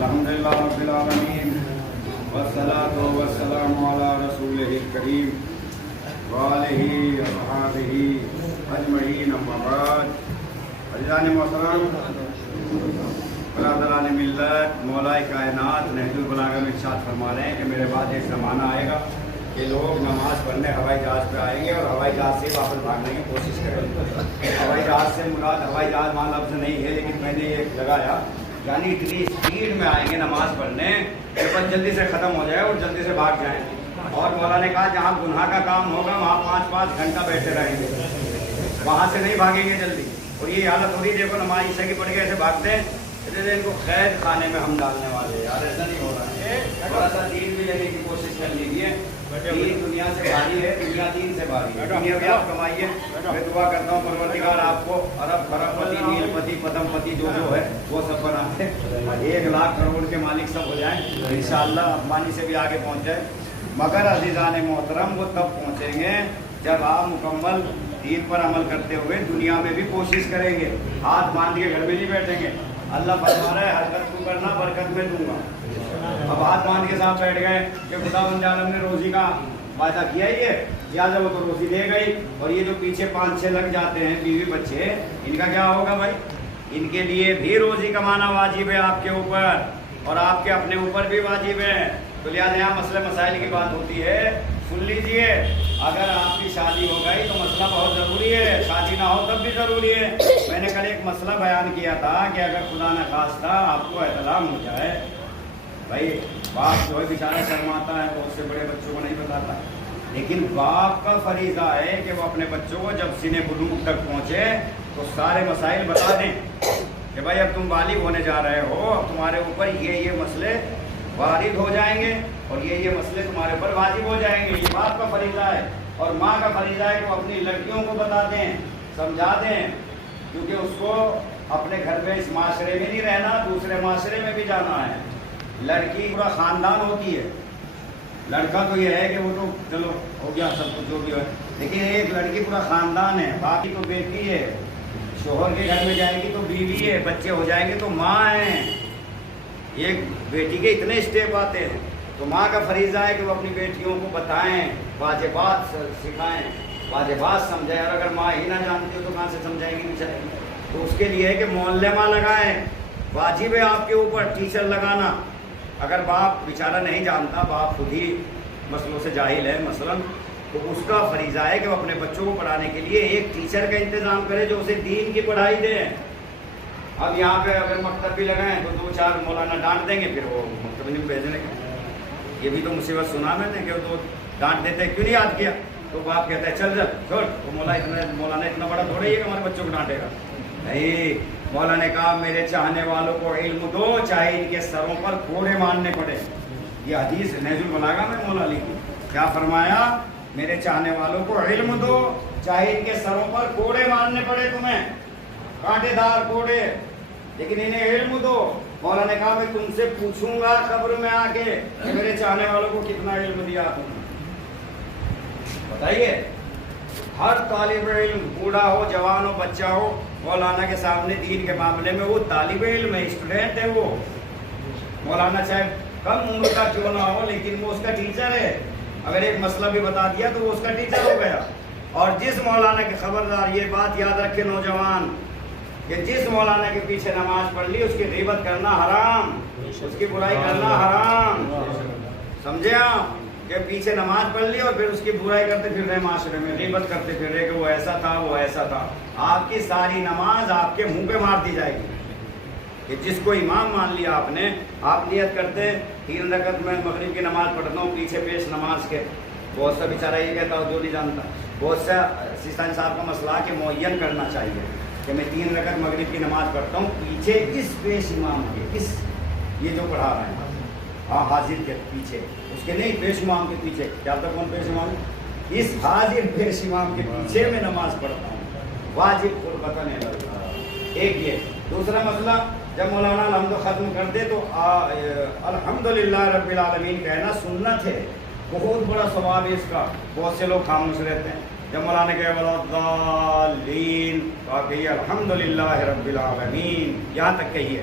الحمدللہ رب العالمین والصلاة والسلام علی رسولہ الکریم وآلہ وصحبہ اجمعین اما بعد۔ عزیزان محترم، برادران ملت، مولائے کائنات نہج البلاغہ میں ارشاد فرما رہے ہیں کہ میرے بعد ایک زمانہ آئے گا کہ لوگ نماز پڑھنے ہوائی جہاز پہ آئیں گے اور ہوائی جہاز سے واپس بھاگنے کی کوشش کریں گے۔ ہوائی جہاز سے مراد ہوائی جہاز مان لفظ نہیں ہے، لیکن میں نے یہ لگایا یعنی اتنی اسپیڈ میں آئیں گے نماز پڑھنے کہ بس جلدی سے ختم ہو جائے اور جلدی سے بھاگ جائیں۔ اور مولا نے کہا جہاں گناہ کا کام ہوگا وہاں 5-5 گھنٹہ بیٹھے رہیں گے، وہاں سے نہیں بھاگیں گے جلدی۔ اور یہ حالت ہو رہی، دیکھو نماز عشاء کی پڑھ کے ایسے بھاگتے ہیں جیسے ان کو قید خانے میں ہم ڈالنے والے۔ یار ایسا نہیں ہو رہا ہے، تھوڑا سا دین بھی لینے کی کوشش کر لیجیے۔ دین دنیا سے بھاری ہے، دنیا دین سے بھاری ہے۔ دنیا بھی آپ کمائیے، میں دعا کرتا ہوں پروردگار آپ کو ارب خرب پتی نیل پتی پدم پتی جو ہے وہ سب بنا دے، 1 لاکھ کروڑ کے مالک سب ہو جائیں انشاءاللہ، امبانی سے بھی آگے پہنچ جائے۔ مگر عزیزان محترم وہ تب پہنچیں گے جب آپ مکمل دین پر عمل کرتے ہوئے دنیا میں بھی کوشش کریں گے، ہاتھ باندھ کے گھر میں نہیں بیٹھیں گے۔ اللہ فرما رہا ہے حرکت کو کرنا برکت میں دوں گا۔ اب ہاتھ باندھ کے ساتھ بیٹھ گئے کہ خدا بند عالم نے روزی کا وعدہ کیا ہی ہے، لہٰذا وہ تو روزی دے گئی۔ اور یہ جو پیچھے 5-6 لگ جاتے ہیں بیوی بچے، ان کا کیا ہوگا بھائی؟ ان کے لیے بھی روزی کمانا واجب ہے آپ کے اوپر، اور آپ کے اپنے اوپر بھی واجب ہے۔ تو لہٰذا یہاں مسئلہ مسائل کی بات ہوتی ہے، سن لیجئے۔ اگر آپ کی شادی ہو گئی تو مسئلہ بہت ضروری ہے، شادی نہ ہو تب بھی ضروری ہے۔ میں نے کل ایک مسئلہ بیان کیا تھا کہ اگر خدا نہ خواستہ آپ کو احتلام ہو جائے، بھائی باپ جو ہے بیچارہ شرماتا ہے تو اس سے بڑے بچوں کو نہیں بتاتا، لیکن باپ کا فریضہ ہے کہ وہ اپنے بچوں کو جب سن بلوغ تک پہنچے تو سارے مسائل بتا دیں کہ بھائی اب تم بالغ ہونے جا رہے ہو، اب تمہارے اوپر یہ مسئلے وارد ہو جائیں گے اور یہ مسئلے تمہارے اوپر واجب ہو جائیں گے۔ یہ باپ کا فریضہ ہے، اور ماں کا فریضہ ہے کہ وہ اپنی لڑکیوں کو بتا دیں، سمجھا دیں، کیونکہ اس کو اپنے گھر میں اس معاشرے میں نہیں رہنا، دوسرے معاشرے میں بھی جانا ہے۔ لڑکی پورا خاندان ہوتی ہے، لڑکا تو یہ ہے کہ وہ تو چلو ہو گیا سب کچھ جو بھی ہے، لیکن ایک لڑکی پورا خاندان ہے، باقی تو بیٹی ہے، شوہر کے گھر میں جائے گی تو بیوی ہے، بچے ہو جائیں گے تو ماں ہے۔ ایک بیٹی کے اتنے اسٹیپ آتے ہیں، تو ماں کا فریضہ ہے کہ وہ اپنی بیٹیوں کو بتائیں، واجبات سکھائیں، واجبات سمجھائیں۔ اور اگر ماں ہی نہ جانتی ہو تو کہاں سے سمجھائیں گی بیچاری؟ تو اس کے لیے ہے کہ معلمہ لگائیں، واجب ہے آپ کے اوپر ٹیچر لگانا۔ اگر باپ بیچارہ نہیں جانتا، باپ خود ہی مسئلوں سے جاہل ہے مثلا، تو اس کا فریضہ ہے کہ وہ اپنے بچوں کو پڑھانے کے لیے ایک ٹیچر کا انتظام کرے جو اسے دین کی پڑھائی دے۔ اب یہاں پہ اگر مکتب بھی لگائیں تو 2-4 مولانا ڈانٹ دیں گے، پھر وہ مکتب نہیں بھیجنے کا۔ یہ بھی تو مصیبت سنا میں نے کہ وہ تو ڈانٹ دیتے کیوں نہیں یاد کیا، تو باپ کہتا ہے چل جا چھوڑ، تو مولانا اتنا بڑا تھوڑا ہی ہے کہ ہمارے بچوں کو ڈانٹے گا۔ نہیں، مولا نے کہا میرے چاہنے والوں کو علم دو چاہے ان کے سروں پر کوڑے مارنے پڑے۔ یہ حدیث نہج البلاغہ میں مولا لکھی، کیا فرمایا؟ میرے چاہنے والوں کو علم دو چاہے ان کے سروں پر کوڑے مارنے پڑے، تمہیں کانٹے دار کوڑے، لیکن انہیں علم دو۔ مولا نے کہا میں تم سے پوچھوں گا قبر میں آ کے کہ میرے چاہنے والوں کو کتنا علم دیا تم نے، بتائیے۔ ہر طالب علم، بوڑھا ہو جوان ہو بچہ ہو، مولانا کے سامنے دین کے معاملے میں وہ طالب علم ہے، اسٹوڈنٹ ہے۔ وہ مولانا چاہے کم عمر کا کیوں نہ ہو لیکن وہ اس کا ٹیچر ہے۔ اگر ایک مسئلہ بھی بتا دیا تو وہ اس کا ٹیچر ہو گیا۔ اور جس مولانا کے خبردار یہ بات یاد رکھے نوجوان کہ جس مولانا کے پیچھے نماز پڑھ لی اس کی غیبت کرنا حرام، اس کی برائی کرنا حرام، سمجھے آپ؟ کہ پیچھے نماز پڑھ لی اور پھر اس کی برائی کرتے پھر رہے معاشرے میں، غیبت کرتے پھر رہے کہ وہ ایسا تھا وہ ایسا تھا، آپ کی ساری نماز آپ کے منہ پہ مار دی جائے گی۔ کہ جس کو امام مان لیا آپ نے، آپ نیت کرتے 3 رکعت میں مغرب کی نماز پڑھتا ہوں پیچھے پیش نماز کے، بہت سا بیچارہ یہ کہتا ہو جو نہیں جانتا، بہت سا سیستانی صاحب کا مسئلہ کہ معین کرنا چاہیے کہ میں 3 رکعت مغرب کی نماز پڑھتا ہوں پیچھے اس پیش امام کے، اس یہ جو پڑھا رہے ہیں حاضر کے پیچھے، اس کے نہیں پیش امام کے پیچھے، کیا تھا کون پیش امام؟ اس حاضر پیش امام کے پیچھے میں نماز پڑھتا ہوں، واجب قربتاً اللہ۔ ایک یہ دوسرا مسئلہ، جب مولانا الحمد ختم کر دے تو الحمدللہ رب العالمین کہنا سنت ہے، بہت بڑا ثواب ہے اس کا۔ بہت سے لوگ خاموش رہتے ہیں، جب مولانا کہے وَلَضَّالِّينَ تو آپ کہیے الحمدللہ رب العالمین، یہاں تک کہیے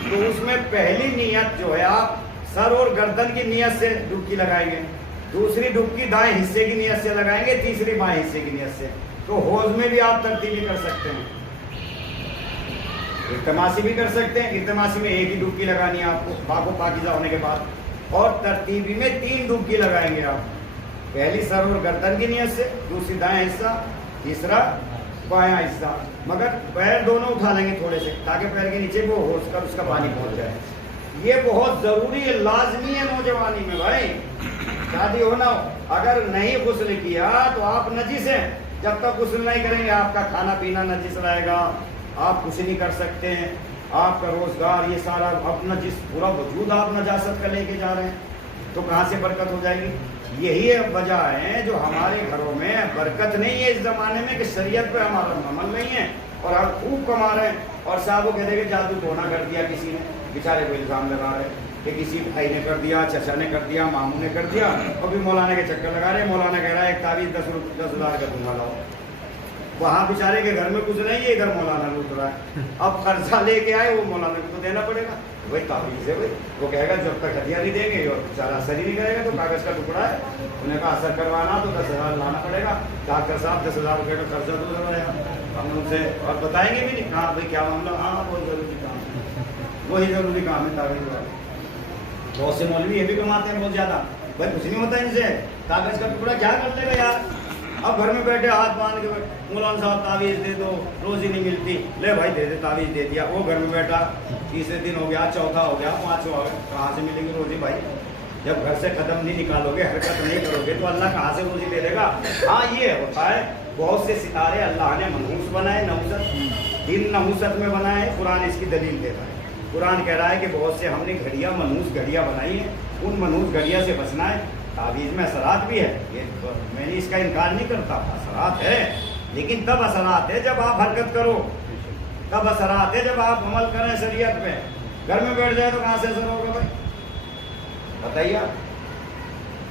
تو اس میں پہلی نیت جو ہے آپ سر اور گردن کی نیت سے ڈبکی لگائیں گے، دوسری ڈبکی دائیں حصے کی نیت سے لگائیں گے، تیسری بائیں حصے کی نیت سے۔ تو حوض میں بھی آپ ترتیبی کر سکتے ہیں، التماسی بھی کر سکتے ہیں۔ التماسی میں ایک ہی ڈبکی لگانی ہے آپ کو پاک و پاکیزہ ہونے کے بعد، اور ترتیبی میں 3 ڈبکی لگائیں گے آپ، پہلی سر اور گردن کی نیت سے، دوسری دائیں حصہ، تیسرا بایاں حصہ، مگر پیر دونوں اٹھا لیں گے تھوڑے سے تاکہ پیر کے نیچے وہ حوض کر اس کا پانی پہنچ جائے۔ یہ بہت ضروری ہے، لازمی ہے نوجوانی میں بھائی، شادی ہونا ہو اگر نہیں غسل کیا تو آپ نجس ہیں۔ جب تک غسل نہیں کریں گے آپ کا کھانا پینا نجس رہے گا، آپ کچھ نہیں کر سکتے ہیں، آپ کا روزگار یہ سارا اپنا جس پورا وجود آپ نجاست کا لے کے جا رہے ہیں، تو کہاں سے برکت ہو جائے گی؟ یہی وجہ ہے جو ہمارے گھروں میں برکت نہیں ہے اس زمانے میں کہ شریعت پہ ہمارا عمل نہیں ہے اور ہم خوب کما رہے ہیں، اور صاحب وہ کہتے ہیں کہ جادو ٹونا کر دیا کسی نے، بیچارے کو الزام لگا رہے کہ کسی بھائی نے کر دیا، چچا نے کر دیا، ماموں نے کر دیا، اور بھی مولانا کے چکر لگا رہے ہیں۔ مولانا کہہ رہا ہے ایک تعویذ 10,000 کا دوں گا لاؤ، وہاں بیچارے کے گھر میں کچھ نہیں ہے، ادھر مولانا لوٹ رہا ہے۔ اب قرضہ لے کے آئے وہ مولانا کو تو دینا پڑے گا، وہی تعویذ ہے بھائی، وہ کہے گا جب تک ہتھیار نہیں دیں گے اور بیچارہ اثر ہی نہیں کرے گا، تو کاغذ کا ٹکڑا ہے، انہیں کہا اثر کروانا تو 10,000 لانا پڑے گا۔ ڈاکٹر صاحب 10,000 روپے کا قرضہ دو ذرا، ہم ان سے اور بتائیں گے بھی نہیں، ہاں بھائی کیا معاملہ، ہاں بہت ضروری کام ہے، وہی ضروری کام ہے تعویذ والا۔ بہت سے مولوی یہ بھی کماتے ہیں بہت زیادہ، بھائی کچھ نہیں ہوتا ان سے، کاغذ کا ٹکڑا کیا کر لے گا یار؟ اب گھر میں بیٹھے ہاتھ باندھ کے مولانا صاحب تعویذ دے دو، روزی نہیں ملتی، لے بھائی دے دے، تعویذ دے دیا، وہ گھر میں بیٹھا، تیسرے دن ہو گیا، چوتھا ہو گیا، پانچواں ہو گیا، کہاں سے ملے گی روزی بھائی؟ جب گھر سے قدم نہیں نکالو گے، حرکت نہیں کرو گے تو اللہ کہاں سے روزی دے گا؟ ہاں یہ ہوتا ہے، بہت سے ستارے اللہ نے منحوس بنائے، نحوست دن نحوست میں بنائے، قرآن اس کی دلیل دیتا ہے۔ قرآن کہہ رہا ہے کہ بہت سے ہم نے گھڑیاں منحوس گھڑیاں بنائی ہیں، ان منحوس گھڑیاں سے بچنا ہے۔ تعویذ میں اثرات بھی ہے، یہ میں نے اس کا انکار نہیں کرتا، اثرات ہے، لیکن تب اثرات ہے جب آپ حرکت کرو، تب اثرات ہے جب آپ عمل کریں شریعت میں۔ گھر میں بیٹھ جائے تو کہاں سے اثر ہوگا بھائی بتائیے؟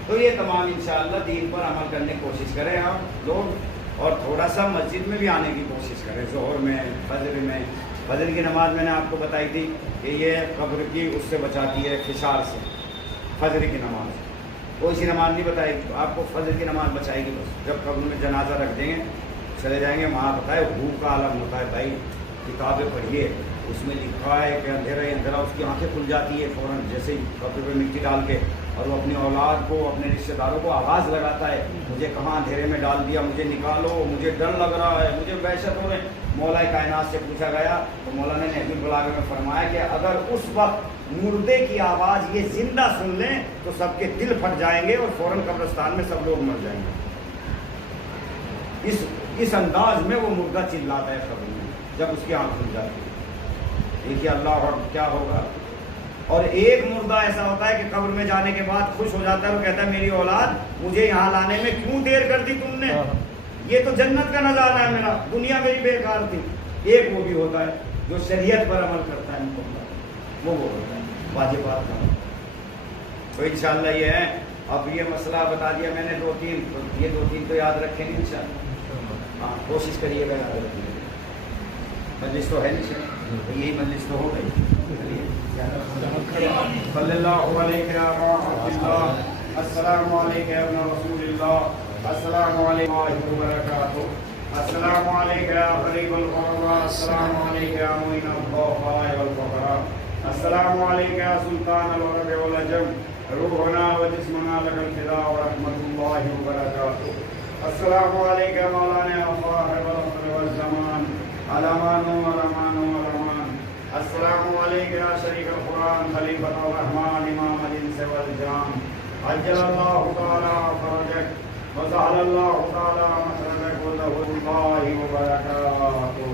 تو یہ تمام انشاءاللہ دین پر عمل کرنے کی کوشش کریں آپ لوگ، اور تھوڑا سا مسجد میں بھی آنے کی کوشش کریں، ظہر میں، فجر میں۔ فجر کی نماز میں نے آپ کو بتائی تھی کہ یہ قبر کی اس سے بچاتی ہے، فشار سے، فجر کی نماز۔ کوئی سی نماز نہیں بتائے گی، آپ کو فجر کی نماز بچائے گی بس۔ جب قبر میں جنازہ رکھ دیں گے، چلے جائیں گے، وہاں بتائے بھوک کا عالم ہوتا ہے بھائی، کتابیں پڑھیے، اس میں لکھا ہے کہ اندھیرا ہی اندھیرا اس کی آنکھیں کھل جاتی ہے فوراً، جیسے ہی قبر پہ مٹی ڈال کے، اور وہ اپنی اولاد کو، اپنے رشتہ داروں کو آواز لگاتا ہے، مجھے کہاں اندھیرے میں ڈال دیا، مجھے نکالو، مجھے ڈر لگ رہا ہے، مجھے وحشت ہو رہے۔ مولا کائنات سے پوچھا گیا تو مولانا نے نہج البلاغہ میں فرمایا کہ اگر اس وقت مردے کی آواز یہ زندہ سن لیں تو سب کے دل پھٹ جائیں گے اور فوراً قبرستان میں سب لوگ مر جائیں گے۔ اس انداز میں وہ مردہ چلاتا ہے قبر میں جب اس کی آنکھ کھل جاتی ہے۔ دیکھیے اللہ کیا ہوگا۔ اور ایک مردہ ایسا ہوتا ہے کہ قبر میں جانے کے بعد خوش ہو جاتا ہے، وہ کہتا ہے میری اولاد مجھے یہاں لانے میں کیوں دیر کر دی تم نے، یہ تو جنت کا نظارہ ہے میرا، دنیا میری بیکار تھی۔ ایک وہ بھی ہوتا ہے جو شریعت پر عمل کرتا ہے، وہ ہوتا ہے واجبات کا۔ تو انشاءاللہ یہ ہے، اب یہ مسئلہ بتا دیا میں نے، یہ دو تین تو یاد رکھیں گے انشاءاللہ، ہاں کوشش کریے گا یاد رکھنے کی۔ مجلس تو ہے نہیں، یہی مجلس تو ہو گئی۔ صلی اللہ علیہ وسلم، السلام علیکم یا رسول اللہ، السلام علیکم وبرکاتہ، السلام علیکم یا قریب القربا، السلام علیکم یا معین الضعفاء والفقراء، السلام علیکم یا سلطان العرب والعجم، روحنا و جسمنا لک الفداء ورحمۃ اللہ وبرکاتہ، السلام علیکم مولانا صاحب العصر والزمان، علمان و علمان و علمان، السلام علیکم یا شریک القرآن، خلیفۃ الرحمن، امام الانس والجان، عجل اللہ تعالی فرجک وسهل الله تعالى مخرجك، وله الله وبركاته۔